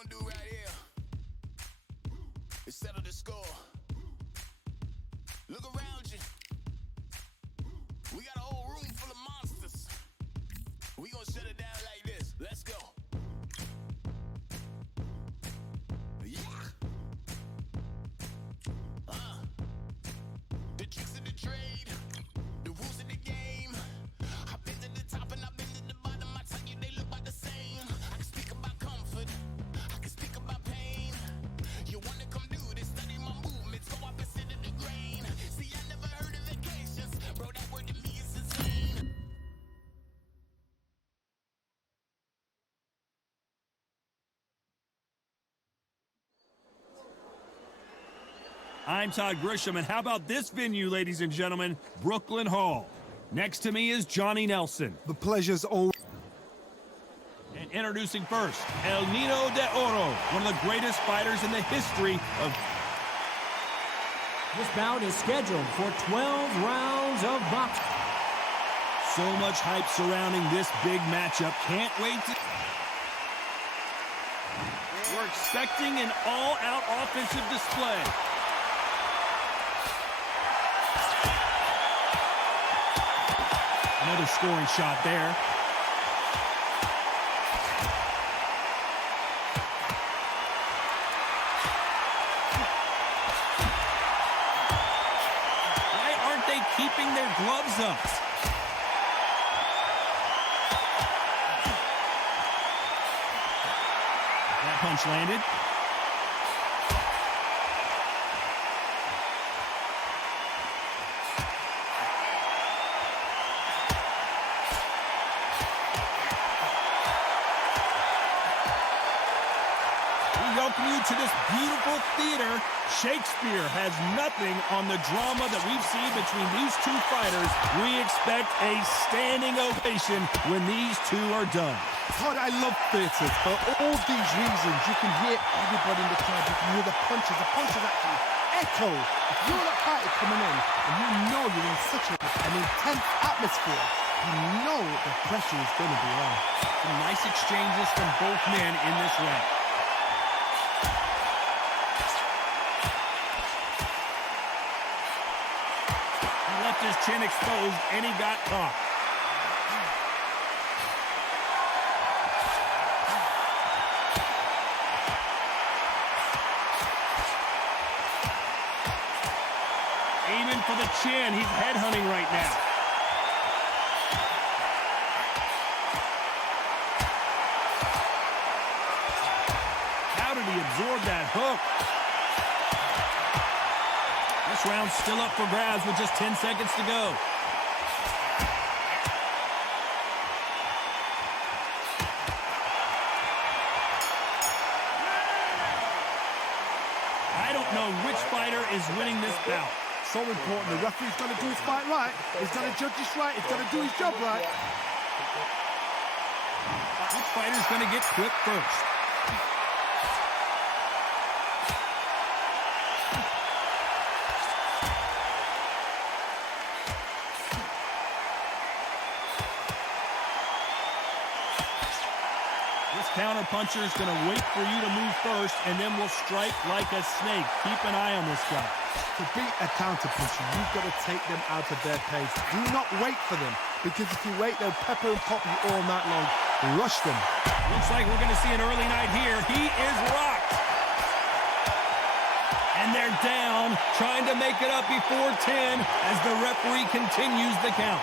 gonna do right here is settle the score. Look around you. We got a whole room full of monsters. We gonna shut it down like this. Let's go. Yeah. The tricks of the trade, the rules of the game. I've been to the top and I've been to the bottom. I tell you they look about the same. I can speak about comfort, I can speak about pain. You wanna come do this, study my movements, go opposite of the grain. See, I never heard of vacations, bro, that word to me is insane. I'm Todd Grisham, and how about this venue, ladies and gentlemen? Brooklyn Hall. Next to me is Johnny Nelson. The pleasure's all. And introducing first, El Nino de Oro, one of the greatest fighters in the history of... This bout is scheduled for 12 rounds of boxing. So much hype surrounding this big matchup. Can't wait to... We're expecting an all-out offensive display. Another scoring shot there. Why aren't they keeping their gloves up? That punch landed. Welcome you to this beautiful theater. Shakespeare has nothing on the drama that we've seen between these two fighters. We expect a standing ovation when these two are done. Todd, I love theatres for all these reasons. You can hear everybody in the crowd. You can hear the punches. The punches actually echo. If you're that fighter coming in and you know you're in such an intense atmosphere, you know the pressure is going to be on. Some nice exchanges from both men in this round. Left his chin exposed, and he got caught. Aiming for the chin. He's headhunting right now. How did he absorb that hook? This round's still up for grabs with just 10 seconds to go. I don't know which fighter is winning this bout. So important. The referee's got to do his fight right. He's got to judge this right. He's got to do his job right. Which fighter's going to get clipped first? Counter-puncher is going to wait for you to move first, and then will strike like a snake. Keep an eye on this guy. To beat a counter-puncher, you've got to take them out of their pace. Do not wait for them, because if you wait, they'll pepper and pop you all night long. Rush them. Looks like we're going to see an early night here. He is rocked. And they're down, trying to make it up before 10 as the referee continues the count.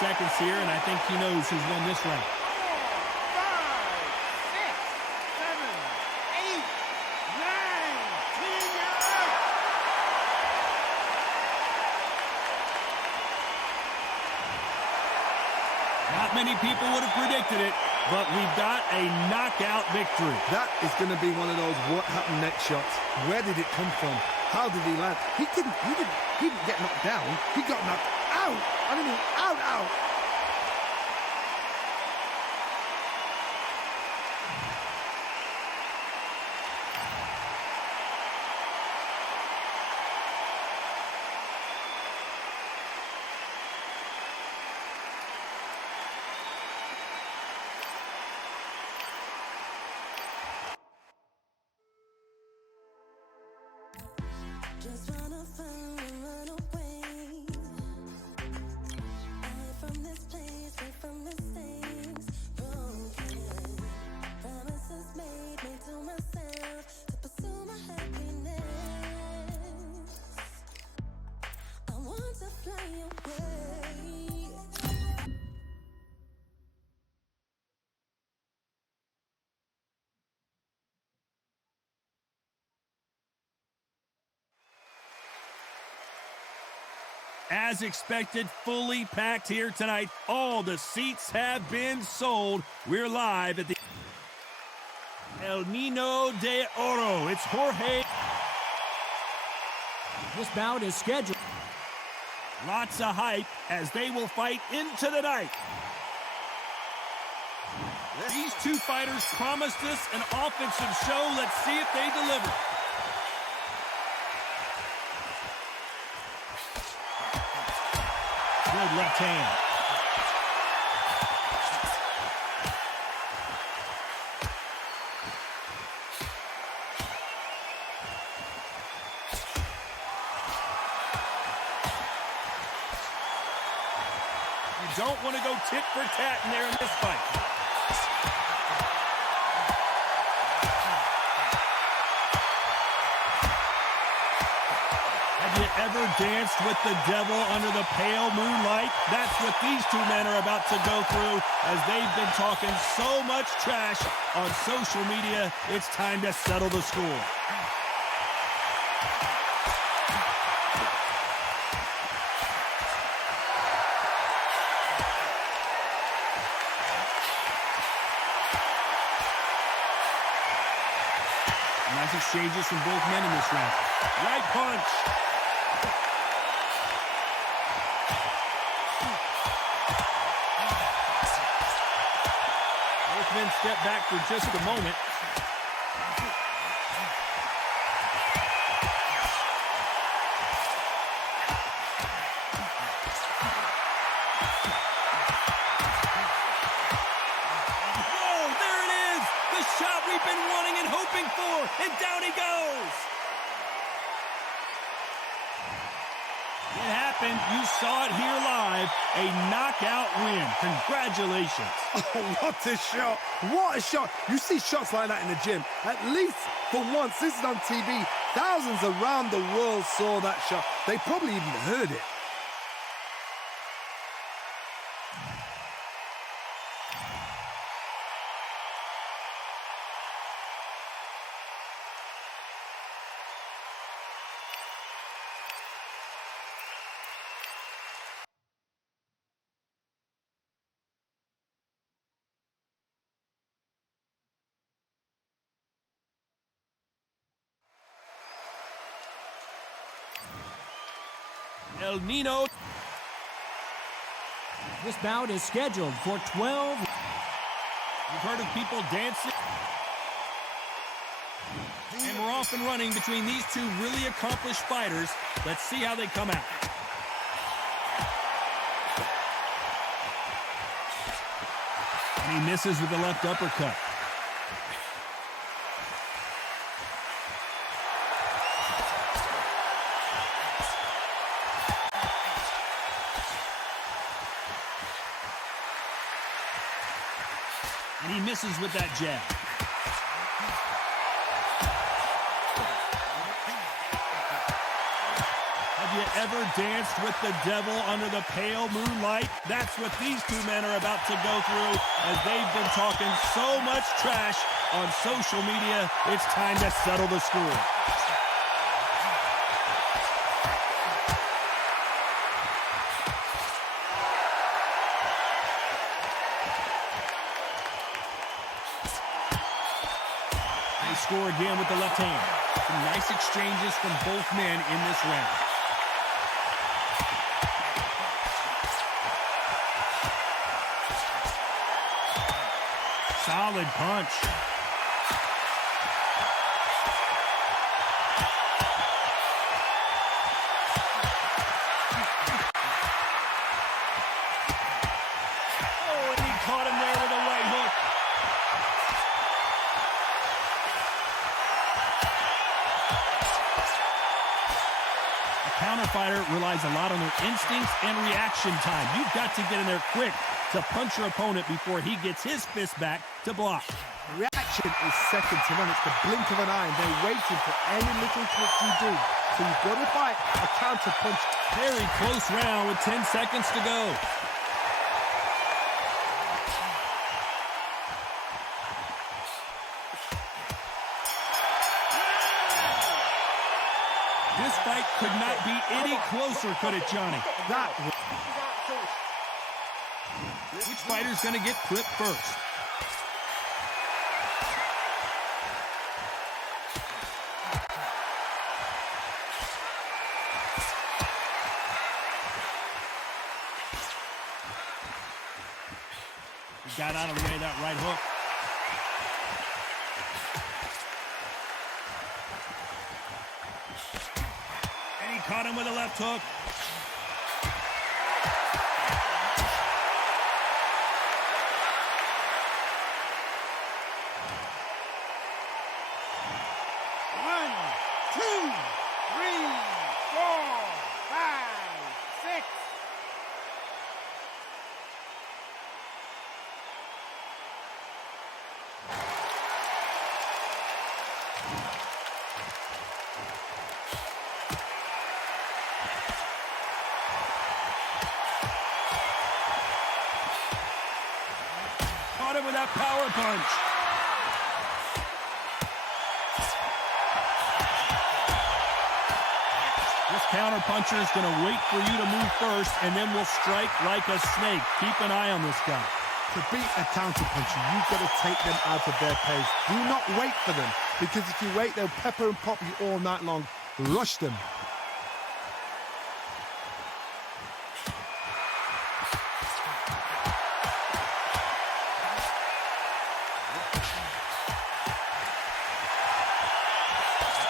seconds here, and I think he knows who's won this round. 5, 6, 7, 8, 9, 10. Not many people would have predicted it, but we've got a knockout victory. That is going to be one of those what happened next shots. Where did it come from? How did he land? He didn't get knocked down. He got knocked out. I mean, out. Just wanna find and run away. Away from this place, away from mistakes. Broken promises made to myself to pursue my happiness. I want to fly away. As expected, fully packed here tonight. All the seats have been sold. We're live at the El Nino de Oro. It's Jorge. This bout is scheduled. Lots of hype as they will fight into the night. These two fighters promised us an offensive show. Let's see if they deliver. Good left hand. You don't want to go tit for tat in there in this fight. Have you ever danced with the devil under the pale moonlight? That's what these two men are about to go through as they've been talking so much trash on social media. It's time to settle the score. Nice exchanges from both men in this round. Right punch. Both men step back for just a moment. Whoa, there it is! The shot we've been wanting and hoping for, and down he goes! It happened. You saw it here live. A knockout win. Congratulations. Oh, what a shot. What a shot. You see shots like that in the gym. At least for once, this is on TV. Thousands around the world saw that shot. They probably even heard it. El Nino. This bout is scheduled for 12. You've heard of people dancing. And we're off and running between these two really accomplished fighters. Let's see how they come out. And he misses with the left uppercut. And he misses with that jab. Have you ever danced with the devil under the pale moonlight? That's what these two men are about to go through as they've been talking so much trash on social media. It's time to settle the score. They score again with the left hand. Some nice exchanges from both men in this round. Solid punch. Oh, and he caught him there with a right hook. A counter fighter relies a lot on their instincts and reaction time. You've got to get in there quick to punch your opponent before he gets his fist back to block. Reaction is second to none. It's the blink of an eye, and they're waiting for any little trick you do. So you've got to fight a counter punch. Very close round with 10 seconds to go. This fight could not be any closer, could it, Johnny? Which fighter's going to get clipped first? He got out of the way of that right hook. And he caught him with a left hook. Caught him with that power punch. This counter puncher is going to wait for you to move first, and then will strike like a snake. Keep an eye on this guy. To beat a counter puncher, you've got to take them out of their pace. Do not wait for them, because if you wait, they'll pepper and pop you all night long. Rush them.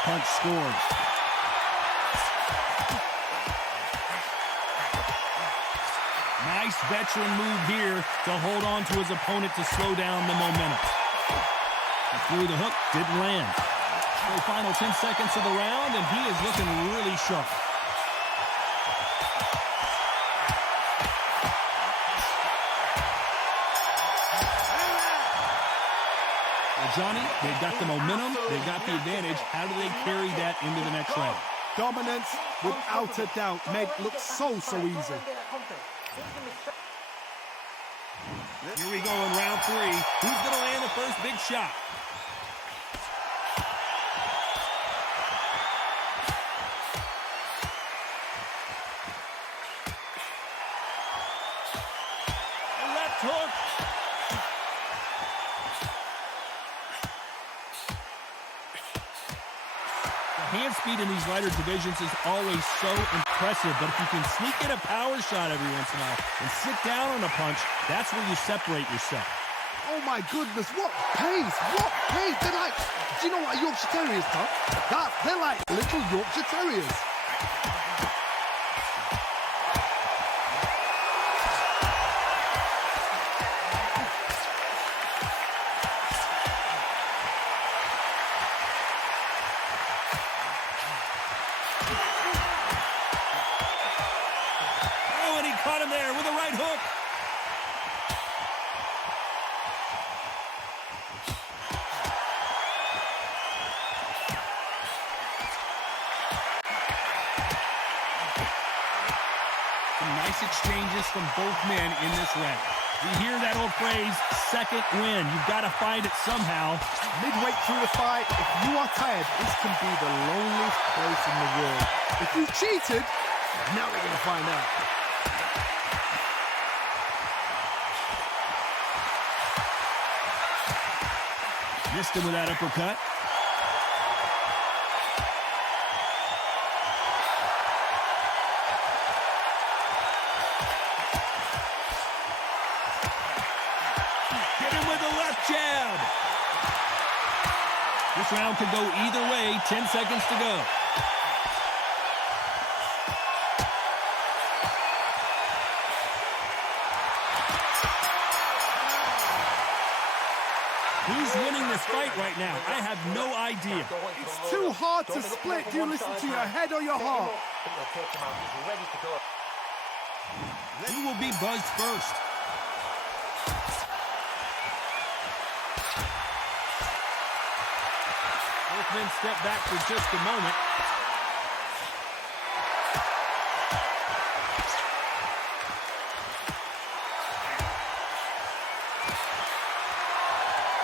Punch scored. Nice veteran move here to hold on to his opponent to slow down the momentum. He threw the hook, didn't land. The final 10 seconds of the round, and he is looking really sharp. Well, Johnny, they've got the momentum, they've got the advantage. How do they carry that into the next round? Dominance, without a doubt, made it look so easy. Here we go in round 3. Who's going to land the first big shot? A left hook. The hand speed in these lighter divisions is always so impressive, but if you can sneak in a power shot every once in a while and sit down on a punch, that's where you separate yourself. Oh my goodness, what pace, what pace. They're like, do you know what a Yorkshire Terrier is, Tom? They're like little Yorkshire Terriers. Oh, and he caught him there with a right hook. Nice exchanges from both men in this round. We hear that old phrase, second win. You've got to find it somehow. Midway through the fight, if you are tired, this can be the loneliest place in the world. If you cheated, now they're going to find out. Missed him with that uppercut. Hit him with the left jab. This round could go either way. 10 seconds to go. Who's winning this fight right now? I have no idea. It's too hard to split. Do you listen to your head or your heart? Who will be buzzed first? Both men step back for just a moment.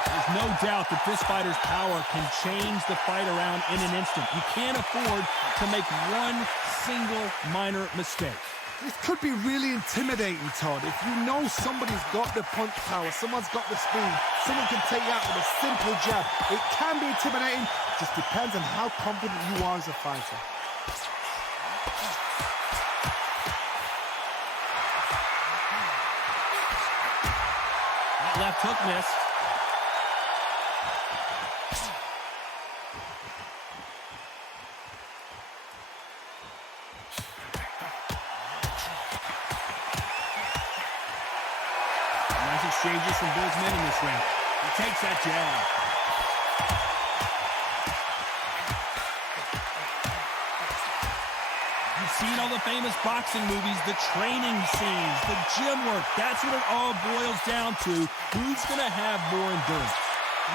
There's no doubt that this fighter's power can change the fight around in an instant. You can't afford to make one single minor mistake. This could be really intimidating, Todd. If you know somebody's got the punch power, someone's got the speed, someone can take you out with a simple jab. It can be intimidating. It just depends on how confident you are as a fighter. That left hook missed. Nice exchanges from both men in this round. He takes that jab. You've seen all the famous boxing movies, the training scenes, the gym work. That's what it all boils down to. Who's going to have more endurance?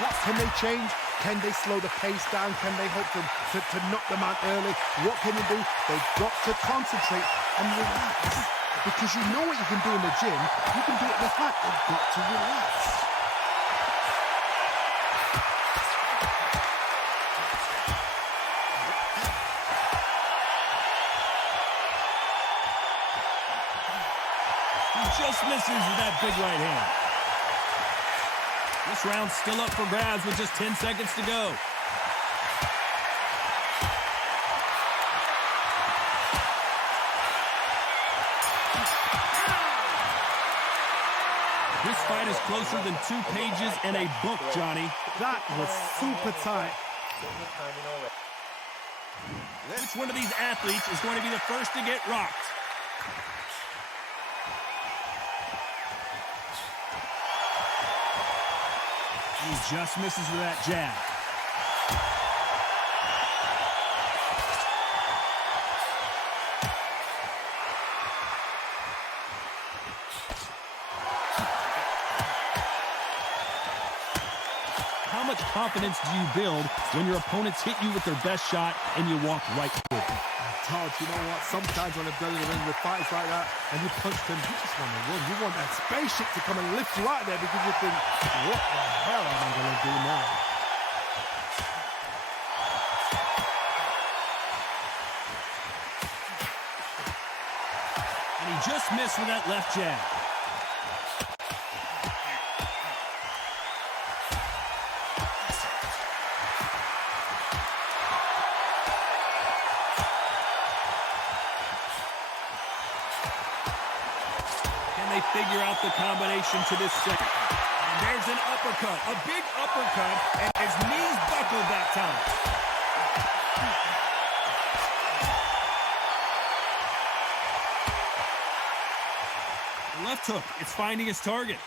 What can they change? Can they slow the pace down? Can they hope to knock them out early? What can they do? They've got to concentrate and relax. Because you know what you can do in the gym, you can do it in the fight. You've got to relax. He just misses with that big right hand. This round's still up for grabs with just 10 seconds to go. This fight is closer than 2 pages in a book, Johnny. That was super tight. Which one of these athletes is going to be the first to get rocked? He just misses with that jab. How much confidence do you build when your opponents hit you with their best shot and you walk right through it? Todd, you know what? Sometimes when I've done in the ring with fights like that and you punch them, you just want to run. You want that spaceship to come and lift you out of there because you think, what the hell am I going to do now? And he just missed with that left jab. Figure out the combination to this second. And there's an uppercut, a big uppercut, and his knees buckled that time. The left hook, it's finding its target.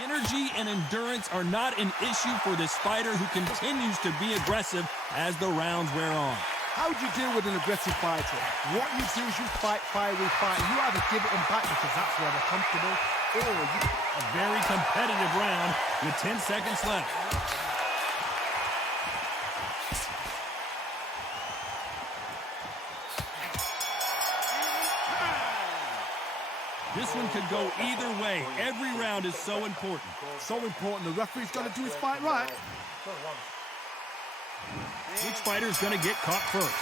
Energy and endurance are not an issue for this fighter who continues to be aggressive as the rounds wear on. How do you deal with an aggressive fighter? What you do is you fight, fire, fight. You either give it them back because that's where they're comfortable, A very competitive round with 10 seconds left. This one could go either way. Every round is so important. So important. The referee's got to do his fight right. Which fighter's going to get caught first?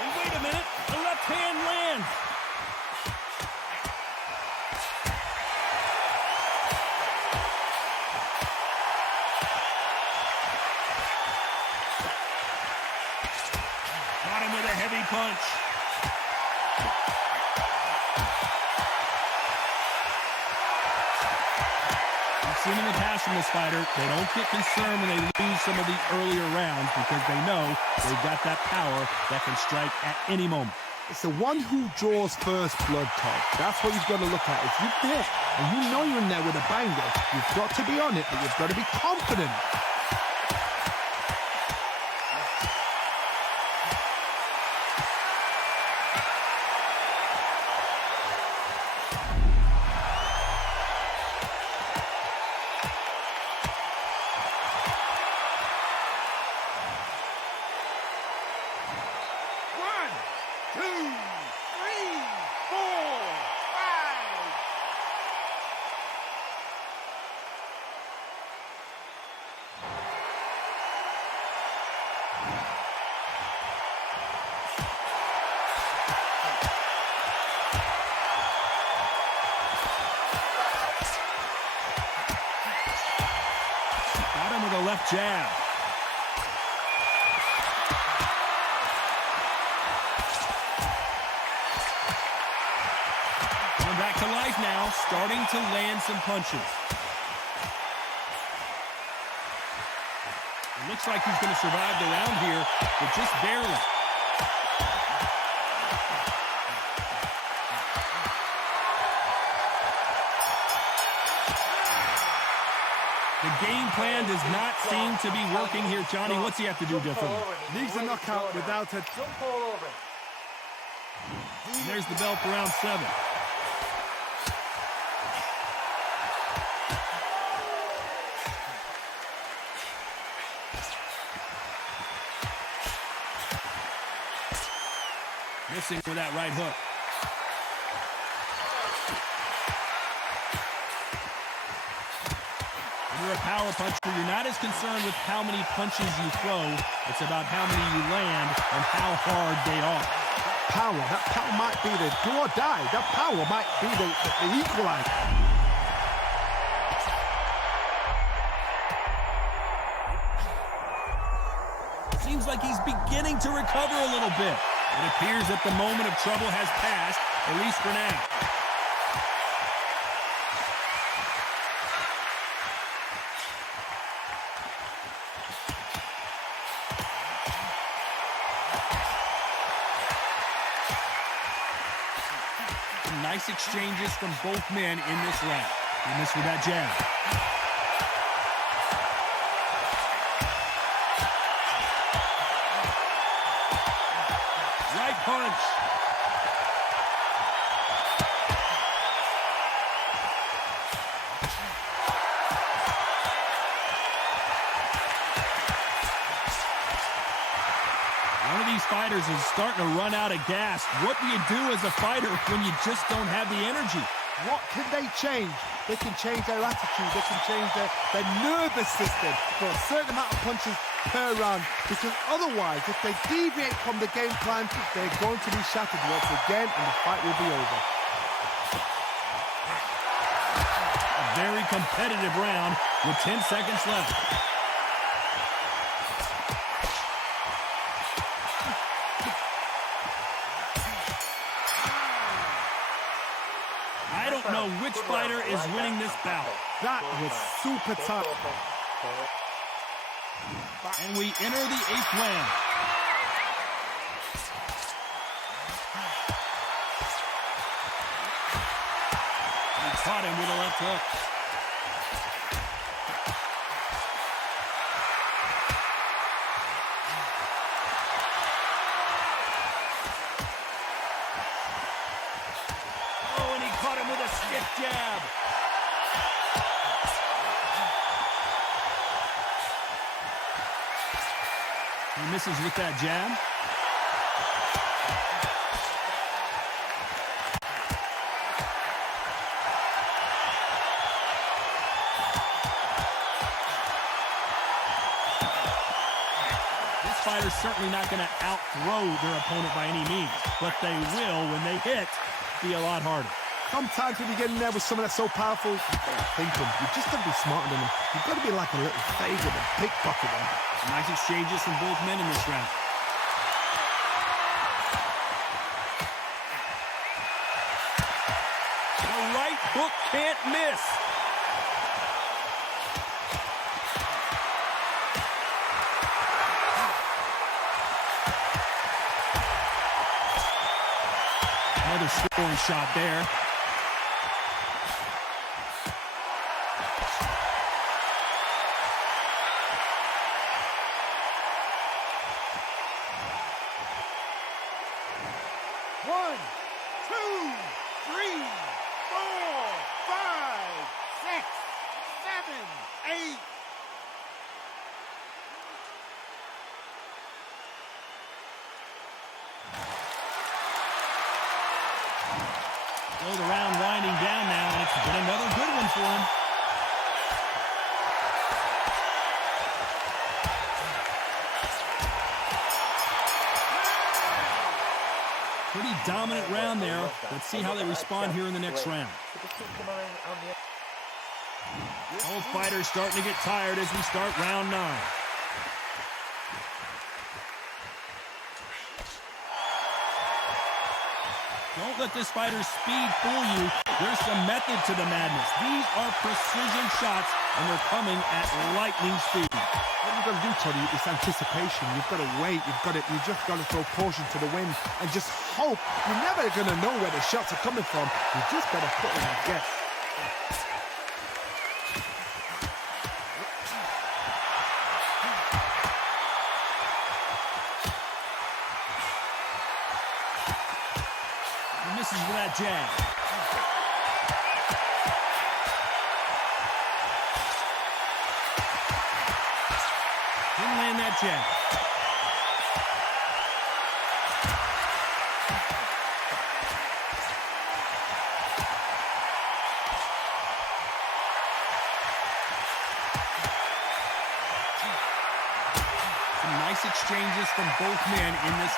And wait a minute, the left hand lands. Got him with a heavy punch. We've seen in the past from this fighter, they don't get concerned when they lose some of the earlier rounds because they know they've got that power that can strike at any moment. It's the one who draws first blood, Todd. That's what he's got to look at. If you're there and you know you're in there with a banger, you've got to be on it, but you've got to be confident. Got him with a left jab. Coming back to life now, starting to land some punches. It looks like he's going to survive the round here, but just barely. The game plan does not seem to be working here, Johnny. What's he have to do differently? Needs a knockout without a... And there's the bell for round 7. Missing with that right hook. When you're a power puncher, you're not as concerned with how many punches you throw. It's about how many you land and how hard they are. That power might be the do or die. That power might be the equalizer. Seems like he's beginning to recover a little bit. It appears that the moment of trouble has passed, at least for now. Some nice exchanges from both men in this round. He missed with that jab. Right punch. One of these fighters is starting to run out of gas. What do you do as a fighter when you just don't have the energy? What can they change? They can change their attitude. They can change their nervous system for a certain amount of punches per round. Because otherwise, if they deviate from the game plan, they're going to be shattered once again and the fight will be over. A very competitive round with 10 seconds left. I don't know which fighter is winning this bout. That was super tough. And we enter the 8th round. He caught him with a left hook. jab. He misses with that jab. This fighter's certainly not going to outthrow their opponent by any means, but they will, when they hit, be a lot harder. Sometimes when you get in there with someone that's so powerful, you've got to think them. You've just got to be smarter than them. You've got to be like a little favourite and pickpocket them. Nice exchanges from both men in this round. The right hook can't miss. Another scoring shot there. One, two, three, four, five, six, seven, eight. So the round winding down now, and it's been another good one for him. Pretty dominant round there. Let's see how they respond here in the next round. Both fighters starting to get tired as we start round 9. Don't let this fighter's speed fool you. There's some method to the madness. These are precision shots, and they're coming at lightning speed. What you've got to do, Tony, is anticipation. You've got to wait. You just got to throw caution to the wind and just hope. You're never going to know where the shots are coming from. You just got to put in a guess. He misses with that jab. Didn't land that jab. Some nice exchanges from both men in this.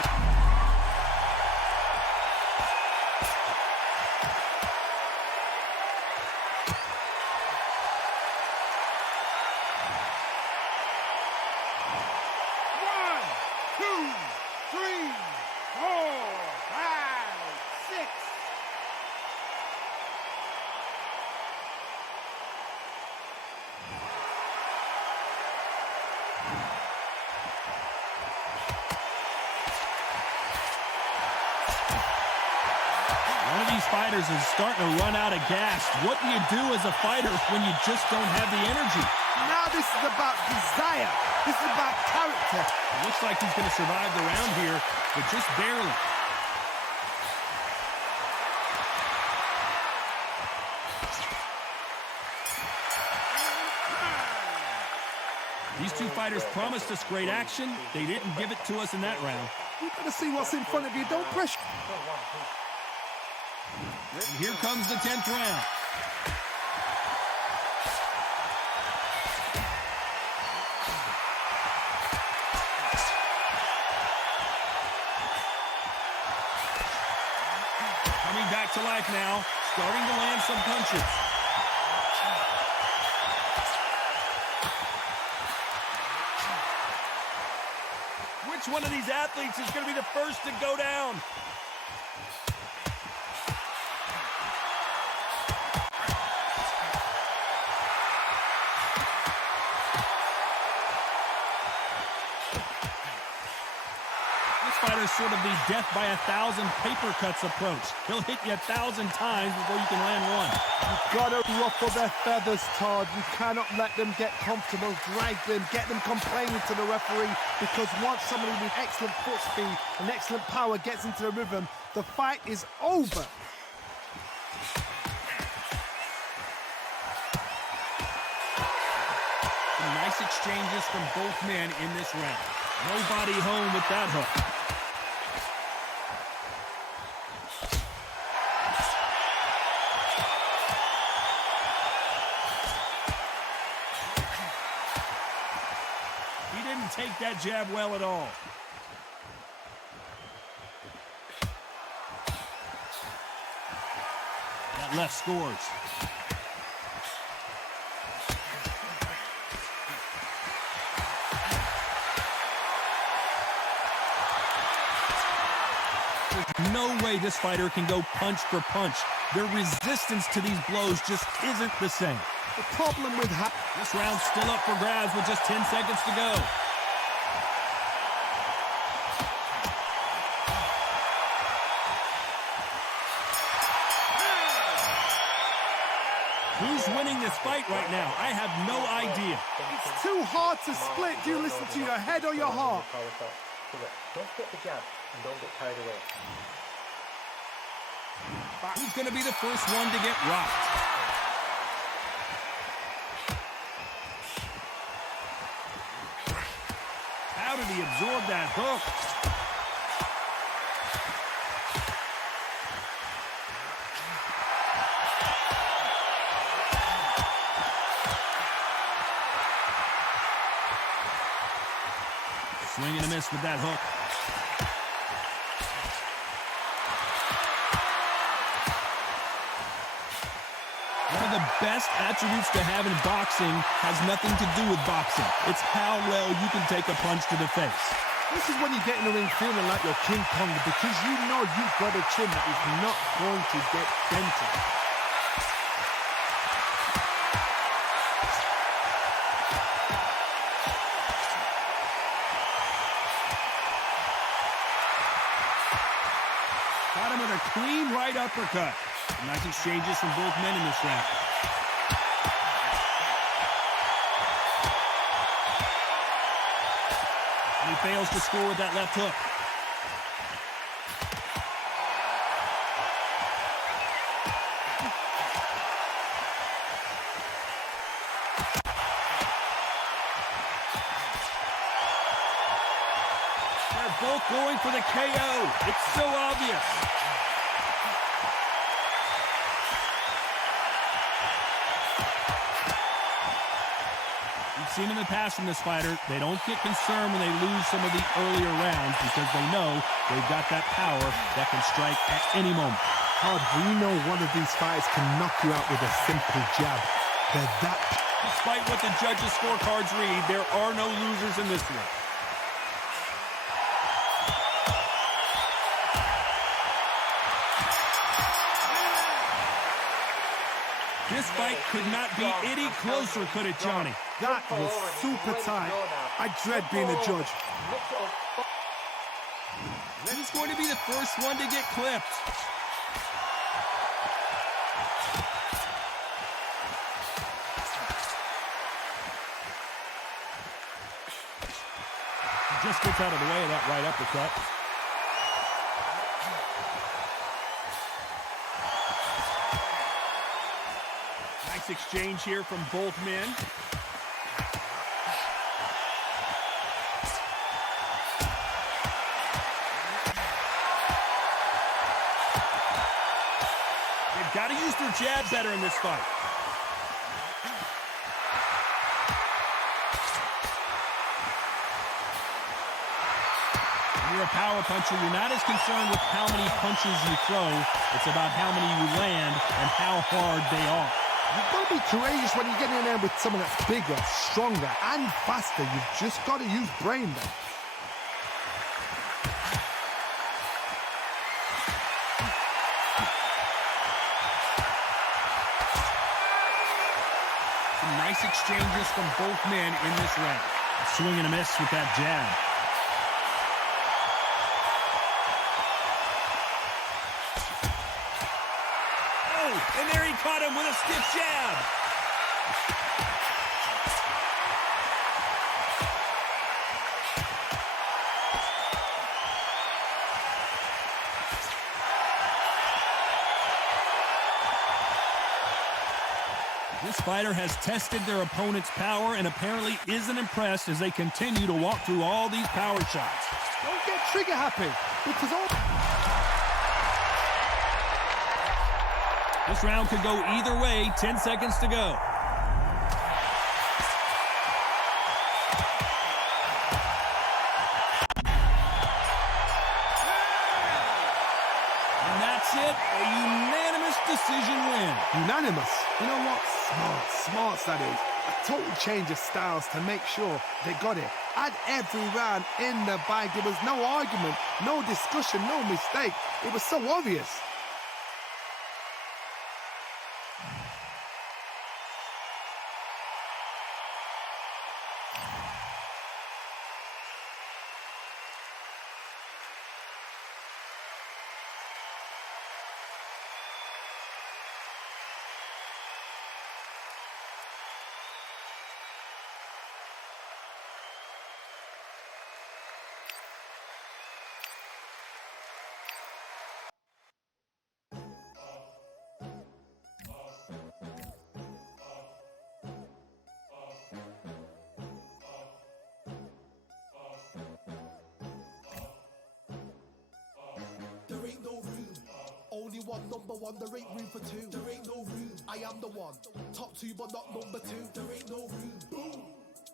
One, two, three, four, five, six. One of these fighters is starting to run out of gas. What do you do as a fighter when you just don't have the energy? Now this is about desire. This is about character. It looks like he's going to survive the round here, but just barely. These two fighters promised us great action. They didn't give it to us in that round. You've got to see what's in front of you. Don't pressure. And here comes the 10th round. Coming back to life now, starting to land some punches. Which one of these athletes is going to be the first to go down? Fighter's sort of the death by 1,000 paper cuts approach. He'll hit you 1,000 times before you can land one. You've got to ruffle their feathers, Todd. You cannot let them get comfortable. Drag them, get them complaining to the referee, because once somebody with excellent foot speed and excellent power gets into the rhythm, the fight is over. Some nice exchanges from both men in this round. Nobody home with that hook. He didn't take that jab well at all. That left scores. There's no way this fighter can go punch for punch. Their resistance to these blows just isn't the same. The problem with This round's still up for grabs with just 10 seconds to go. Who's winning this fight right now? I have no idea. It's too hard to split. Do you listen to your head or your heart? Don't get the jab and don't get carried away. Who's going to be the first one to get rocked? How did he absorb that hook? Swing and a miss with that hook. One of the best attributes to have in boxing has nothing to do with boxing. It's how well you can take a punch to the face. This is when you get in the ring feeling like you're King Kong because you know you've got a chin that is not going to get dented. Got him with a clean right uppercut. Nice exchanges from both men in this round. And he fails to score with that left hook. They're both going for the KO. It's so obvious. We've seen in the past from this fighter, they don't get concerned when they lose some of the earlier rounds because they know they've got that power that can strike at any moment. Hard, we know one of these fighters can knock you out with a simple jab. They're that. Despite what the judges' scorecards read, there are no losers in this one. This fight could not be any closer, could it, Johnny? That was super tight. I dread being a judge. Who's going to be the first one to get clipped? He just gets out of the way of that right uppercut. Nice exchange here from both men. They've got to use their jab better in this fight. When you're a power puncher, you're not as concerned with how many punches you throw. It's about how many you land and how hard they are. You've got to be courageous when you get in there with someone that's bigger, stronger, and faster. You've just got to use brain there. Some nice exchanges from both men in this round. A swing and a miss with that jab. And there he caught him with a stiff jab. This fighter has tested their opponent's power and apparently isn't impressed as they continue to walk through all these power shots. Don't get trigger happy, because all... This round could go either way. 10 seconds to go. And that's it. A unanimous decision win. Unanimous. You know what? Smart that is. A total change of styles to make sure they got it. At every round in the bag, there was no argument, no discussion, no mistake. It was so obvious. There ain't no room. Only one number one, there ain't room for two. There ain't no room. I am the one. Top two, but not number two. There ain't no room. Boom.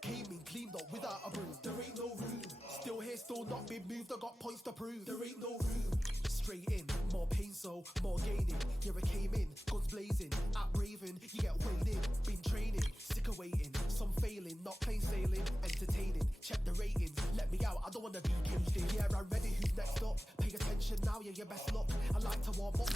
Came in, cleaned up without a broom. There ain't no room. Still here, still not been moved. I got points to prove. There ain't no room. Straight in, more pain, so more gaining. Yeah, I came in, guns blazing. At Raven, you get weighed in. Been training, sick of waiting. Some failing, not plain sailing. Entertaining, check the ratings. Let me out, I don't wanna be caged in. Yeah, I'm ready, who's next up? Pay attention now, yeah, your best luck. I like to warm up.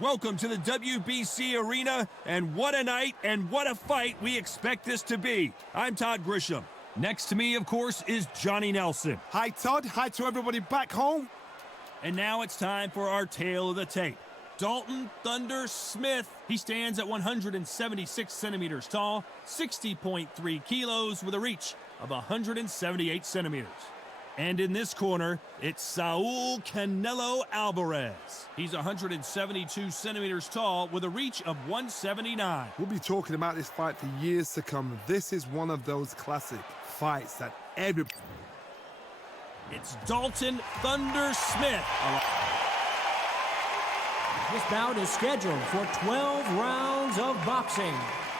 Welcome to the WBC arena, and what a night and what a fight we expect this to be. I'm Todd Grisham. Next to me, of course, is Johnny Nelson. Hi, Todd. Hi to everybody back home. And now it's time for our tale of the tape. Dalton Thunder Smith. He stands at 176 centimeters tall, 60.3 kilos with a reach of 178 centimeters. And in this corner, it's Saul Canelo Alvarez. He's 172 centimeters tall with a reach of 179. We'll be talking about this fight for years to come. This is one of those classic fights that every... It's Dalton Thunder Smith. This bout is scheduled for 12 rounds of boxing.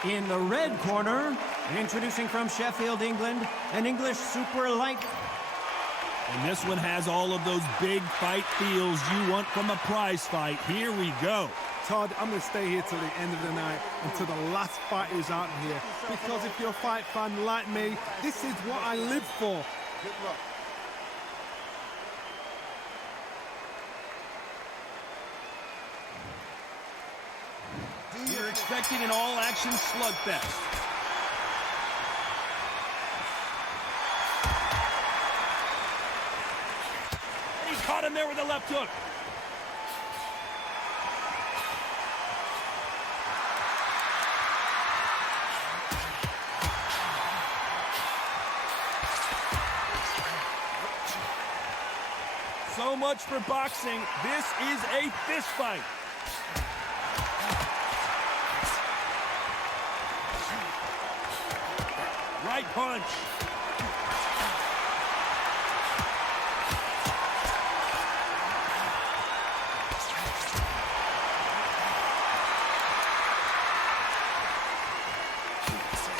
In the red corner, introducing from Sheffield, England, an English super light. And this one has all of those big fight feels you want from a prize fight. Here we go. Todd, I'm going to stay here till the end of the night, until the last fight is out here. Because if you're a fight fan like me, this is what I live for. Good luck. You're expecting an all-action slugfest. Caught him there with a left hook. So much for boxing. This is a fist fight. Right punch.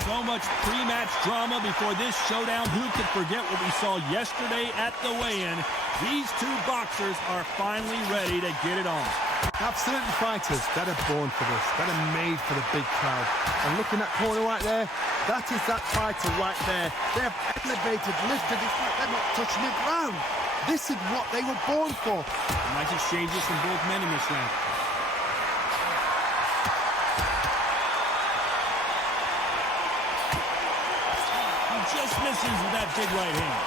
So much pre-match drama before this showdown. Who could forget what we saw yesterday at the weigh-in? These two boxers are finally ready to get it on. Absolutely fighters that are born for this, that are made for the big crowd. And looking at corner right there, that is that fighter right there. They have elevated, lifted, it's like they're not touching the ground. This is what they were born for. Nice exchanges from both men in this round. Just misses with that big right hand.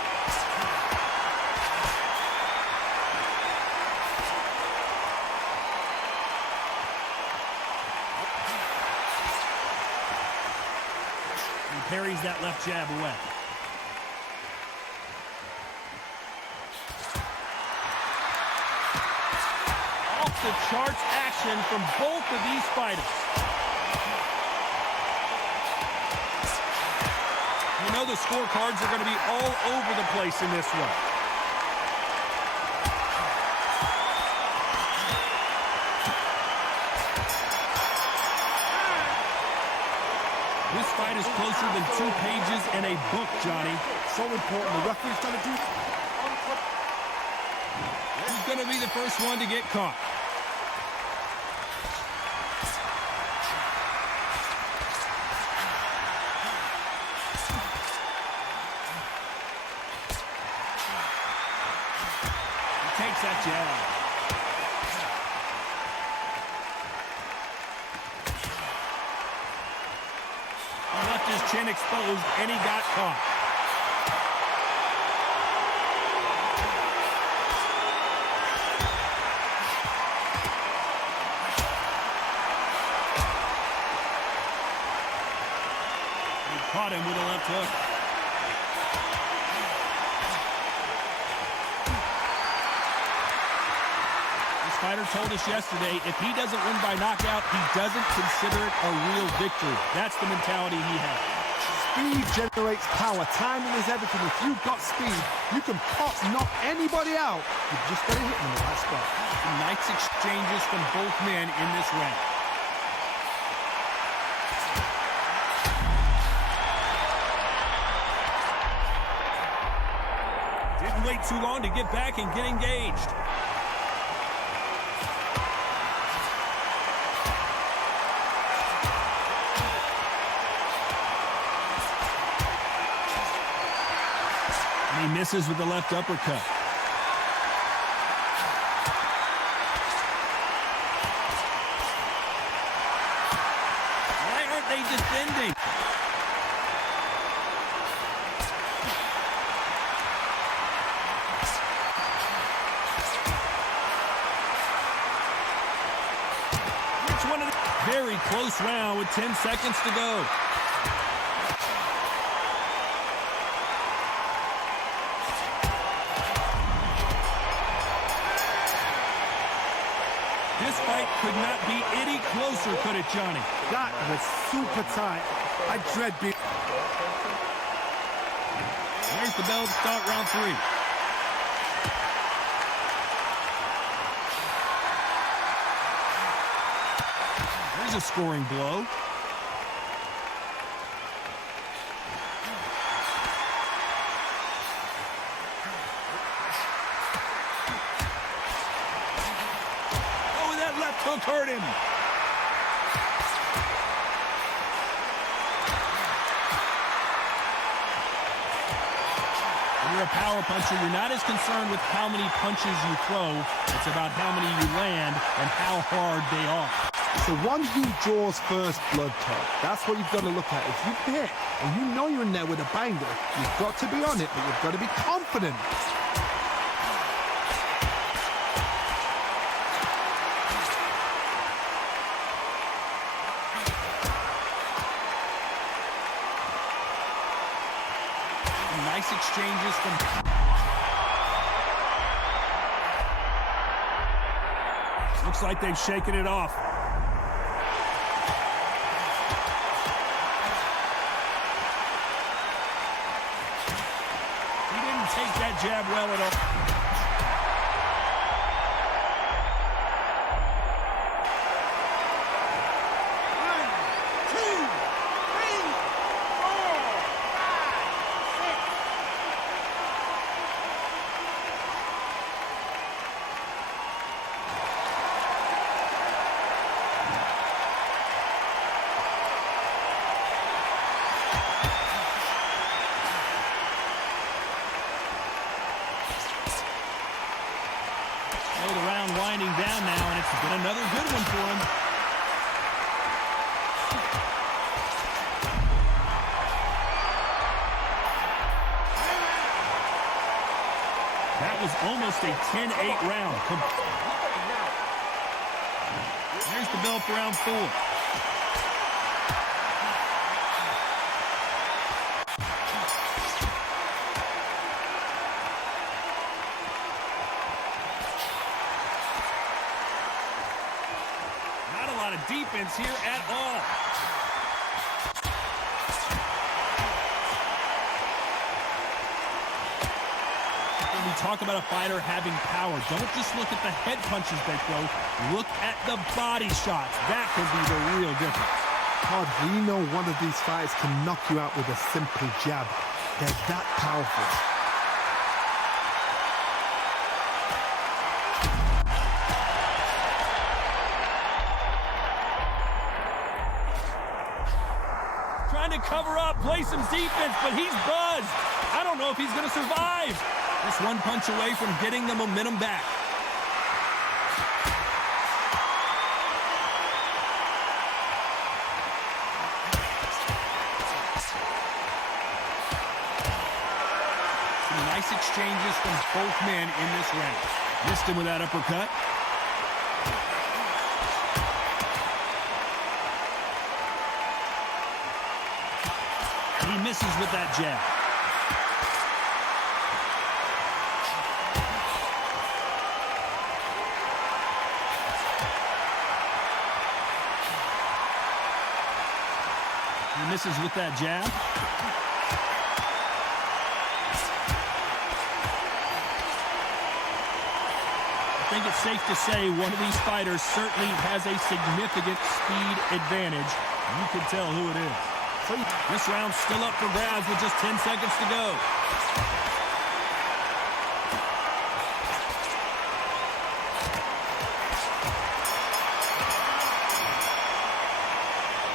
He parries that left jab away. Off the charts action from both of these fighters. You know the scorecards are going to be all over the place in this one. This fight is closer than 2 pages in a book, Johnny. So important. The referee's got to do. He's going to be the first one to get caught. He takes that jab. Left his chin exposed, and he got caught. He caught him with a left hook. This fighter told us yesterday, if he doesn't win by knockout, he doesn't consider it a real victory. That's the mentality he has. Speed generates power. Timing is everything. If you've got speed, you can pop, knock anybody out. You've just got to hit them in the right spot. Nice exchanges from both men in this round. Didn't wait too long to get back and get engaged. He misses with the left uppercut. Why aren't they defending? Which one of the... Very close round with 10 seconds to go. This fight could not be any closer, could it, Johnny? That was super tight. I dread being... There's the bell to start round 3. There's a scoring blow. Hook hurt him. When you're a power puncher, you're not as concerned with how many punches you throw. It's about how many you land and how hard they are. It's the one who draws first blood, Todd. That's what you've got to look at. If you hit and you know you're in there with a banger, you've got to be on it, but you've got to be confident. Nice exchanges from... Looks like they've shaken it off. He didn't take that jab well at all. The round winding down now, and it's been another good one for him. That was almost a 10-8 round. There's the bell for round 4. defense here at all. When we talk about a fighter having power, don't just look at the head punches they throw. Look at the body shots. That can be the real difference. Todd, we know one of these fighters can knock you out with a simple jab. They're that powerful. Trying to cover up, play some defense, but he's buzzed. I don't know if he's going to survive. Just one punch away from getting the momentum back. Some nice exchanges from both men in this round. Missed him with that uppercut. He misses with that jab. He misses with that jab. I think it's safe to say one of these fighters certainly has a significant speed advantage. You can tell who it is. This round's still up for grabs with just 10 seconds to go.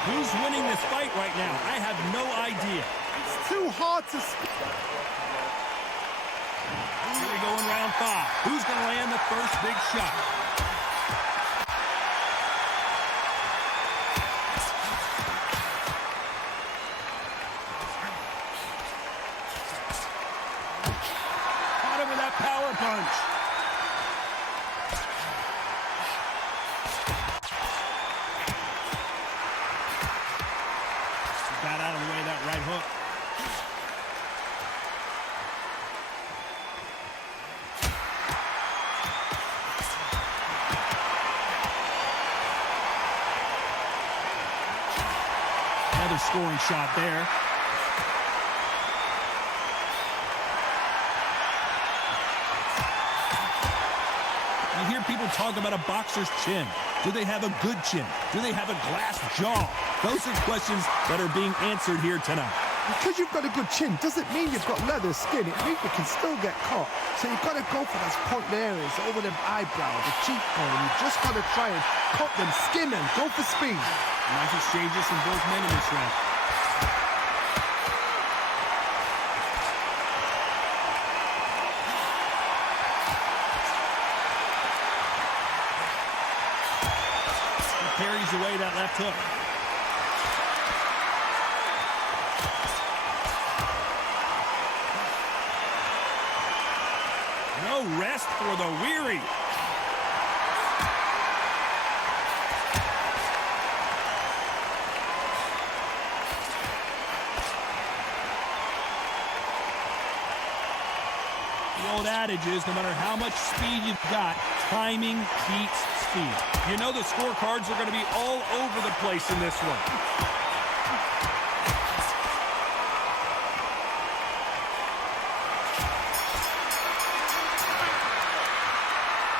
Who's winning this fight right now? I have no idea. It's too hard to speak. Here we go in round 5. Who's going to land the first big shot? Caught him with that power punch. Got out of the way of that right hook. Another scoring shot there. You hear people talk about a boxer's chin. Do they have a good chin? Do they have a glass jaw? Those are questions that are being answered here tonight. Because you've got a good chin doesn't mean you've got leather skin. It means you can still get caught. So you've got to go for those point areas over them eyebrows, the cheekbone. You've just got to try and cut them, skin them, go for speed. Nice exchanges from both men in this round. He carries away that left hook. No rest for the weary. The old adage is no matter how much speed you've got, timing beats speed. You know the scorecards are going to be all over the place in this one.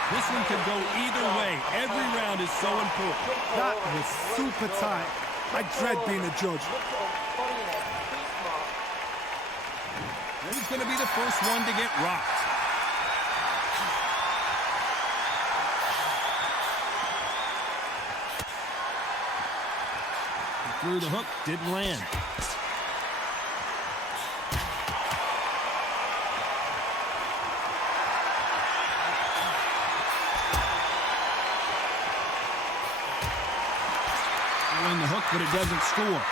This one could go either way. Every round is so important. That was super tight. I dread being a judge. Who's going to be the first one to get rocked? He threw the hook, didn't land. Throwing the hook, but it doesn't score.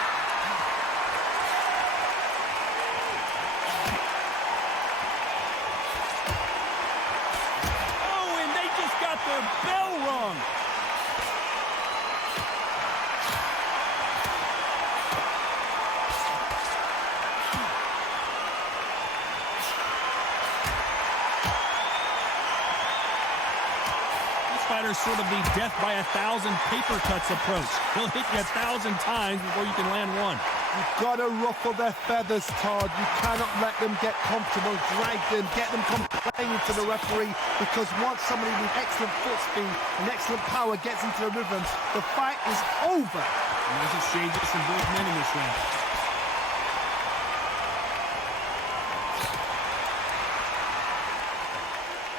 Their bell rung. This fighter sort of the death by 1,000 paper cuts approach. He'll hit you 1,000 times before you can land one. You've got to ruffle their feathers, Todd. You cannot let them get comfortable, drag them, get them complaining to the referee, because once somebody with excellent foot speed and excellent power gets into the rhythm, the fight is over. Nice exchanges from both men in this round.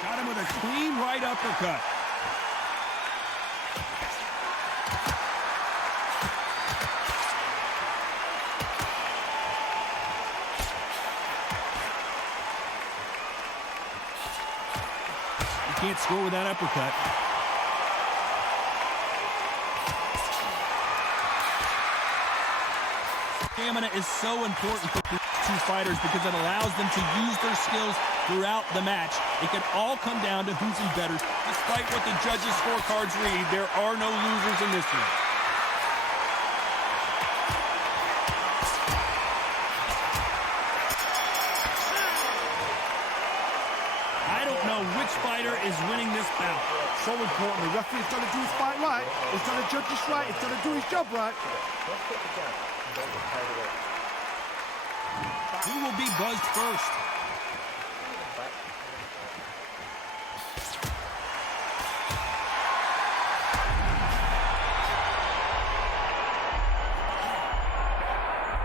Got him with a clean right uppercut. Can't score with that uppercut. Stamina is so important for these two fighters because it allows them to use their skills throughout the match. It can all come down to who's in better. Despite what the judges' scorecards read, there are no losers in this one. Which fighter is winning this bout? So important. The referee's got to do his fight right. He's got to judge this right. He's got to do his job right. Don't get the jab. Don't get carried away. Who will be buzzed first?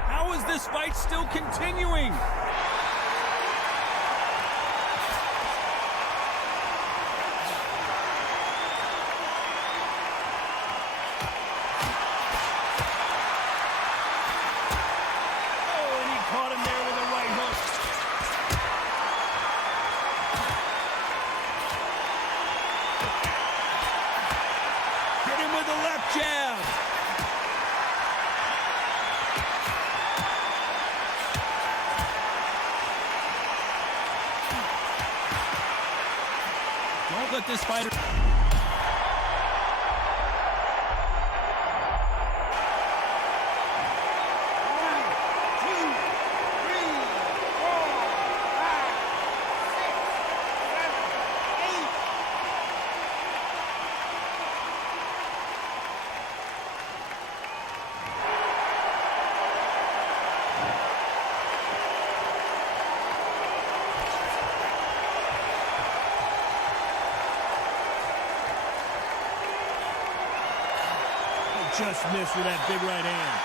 How is this fight still continuing? Don't let this fighter... Just missed with that big right hand.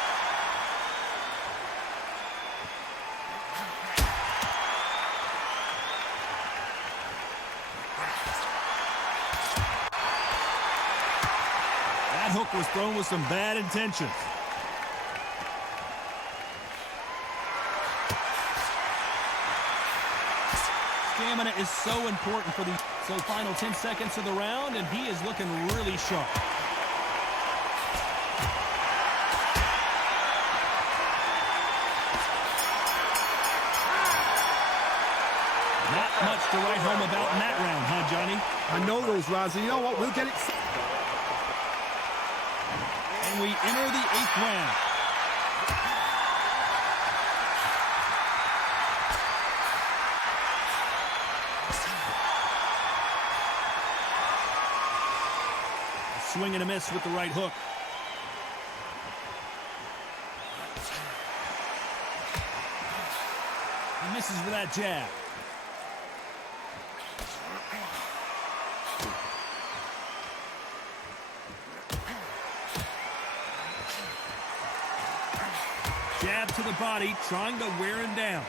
That hook was thrown with some bad intentions. Stamina is so important for the... So final 10 seconds of the round, and he is looking really sharp. Much to write home about in that round, huh, Johnny? I know those rounds, and you know what? We'll get it. And we enter the 8th round. A swing and a miss with the right hook. He misses with that jab. Jab to the body, trying to wear him down.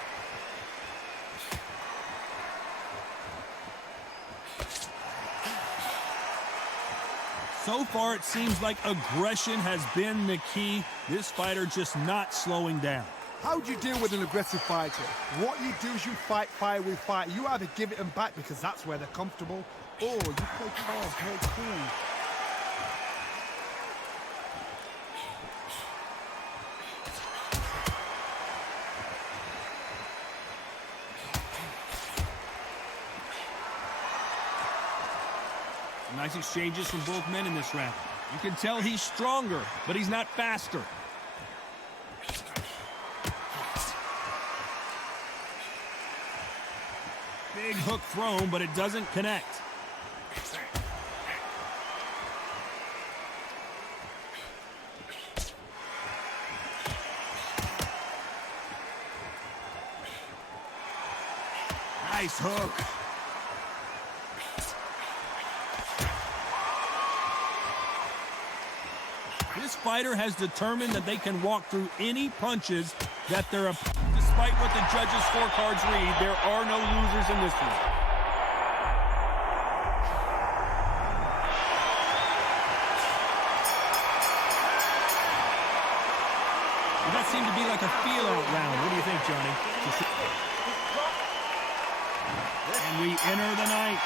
So far, it seems like aggression has been the key. This fighter just not slowing down. How do you deal with an aggressive fighter? What you do is you fight fire with fire. You either give it them back because that's where they're comfortable, or you play calm, play cool. Nice exchanges from both men in this round. You can tell he's stronger, but he's not faster. Big hook thrown, but it doesn't connect. Nice hook. This fighter has determined that they can walk through any punches that they're up. Despite what the judges' scorecards read, there are no losers in this one. Well, that seemed to be like a feel-out round. What do you think, Johnny? And we enter the night.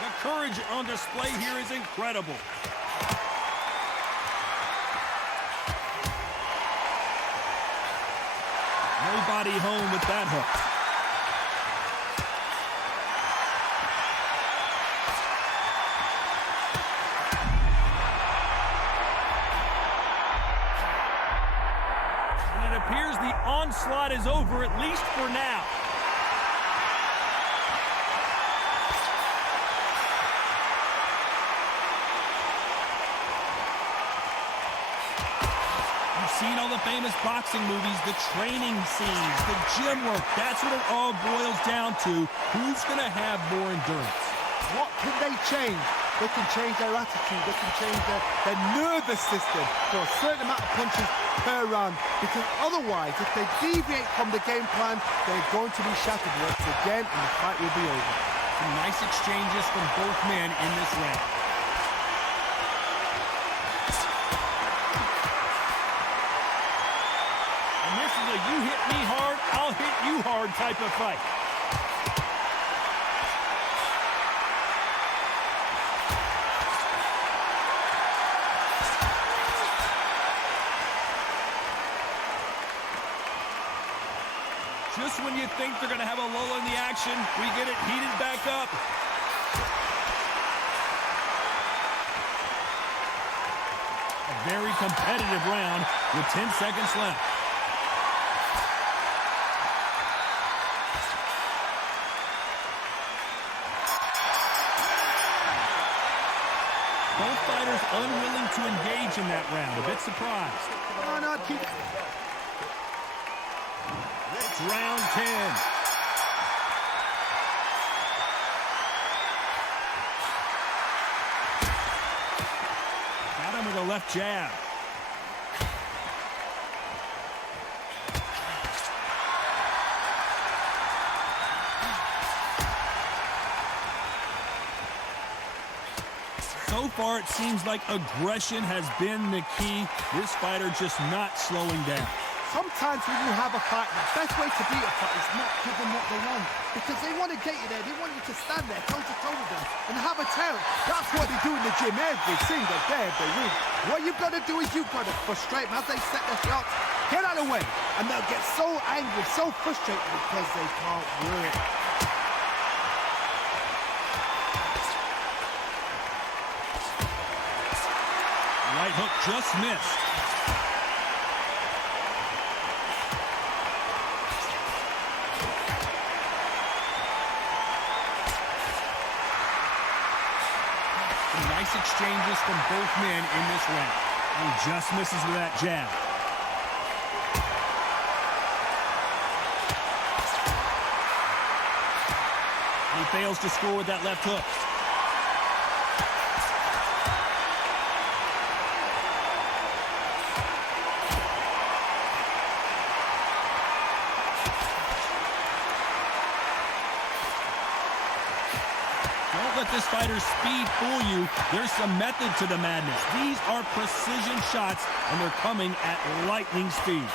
The courage on display here is incredible. Nobody home with that hook. And it appears the onslaught is over, at least for now. Seen all the famous boxing movies, the training scenes, the gym work. That's what it all boils down to. Who's going to have more endurance? What can they change? They can change their attitude. They can change their nervous system for a certain amount of punches per round. Because otherwise, if they deviate from the game plan, they're going to be shattered once again, and the fight will be over. Some nice exchanges from both men in this round. You hit me hard, I'll hit you hard type of fight. Just when you think they're going to have a lull in the action, we get it heated back up. A very competitive round with 10 seconds left. Both fighters unwilling to engage in that round. A bit surprised. It's round 10. Got him with a left jab. So far, it seems like aggression has been the key. This fighter just not slowing down. Sometimes when you have a fight, the best way to beat a fight is not give them what they want. Because they want to get you there. They want you to stand there toe-to-toe with them and have a tell. That's what they do in the gym every single day of the week. What you've got to do is you've got to frustrate them as they set their shots. Get out of the way. And they'll get so angry, so frustrated because they can't work. Right hook just missed. Some nice exchanges from both men in this round. He just misses with that jab. He fails to score with that left hook. Let this fighter's speed fool you. There's some method to the madness. These are precision shots, and they're coming at lightning speed.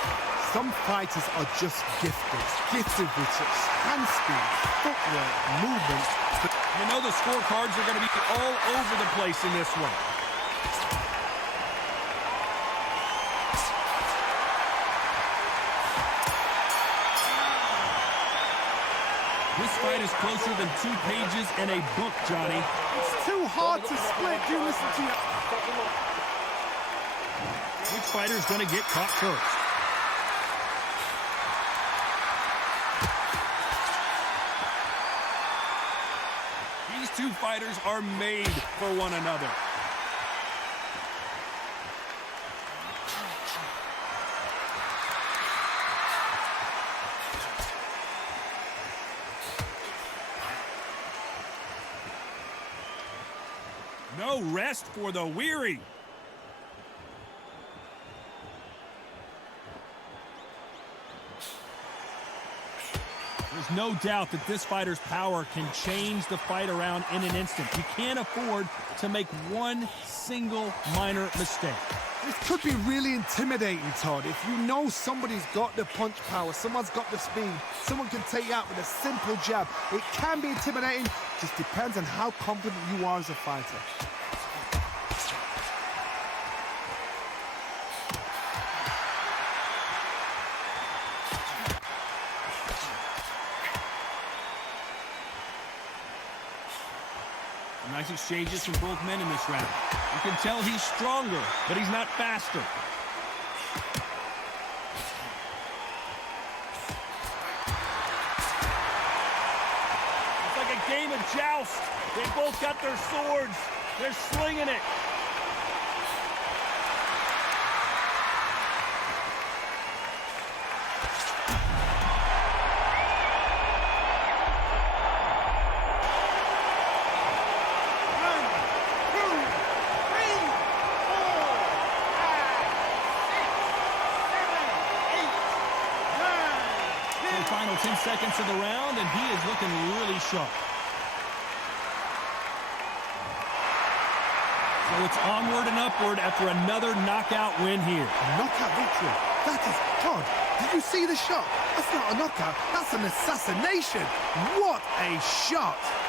Some fighters are just gifted with such hand speed, footwork, movement. You know the scorecards are going to be all over the place in this one. This fight is closer than 2 pages in a book, Johnny. It's too hard to split. Do listen to you. Which fighter's going to get caught first? These two fighters are made for one another. No rest for the weary. There's no doubt that this fighter's power can change the fight around in an instant. You can't afford to make one single minor mistake. This could be really intimidating, Todd. If you know somebody's got the punch power, someone's got the speed, someone can take you out with a simple jab. It can be intimidating, just depends on how confident you are as a fighter. Nice exchanges from both men in this round. You can tell he's stronger, but he's not faster. It's like a game of joust. They both got their swords. They're slinging it. Final 10 seconds of the round, and he is looking really sharp. So it's onward and upward after another knockout win here. A knockout victory. That is, Todd, did you see the shot? That's not a knockout, that's an assassination. What a shot!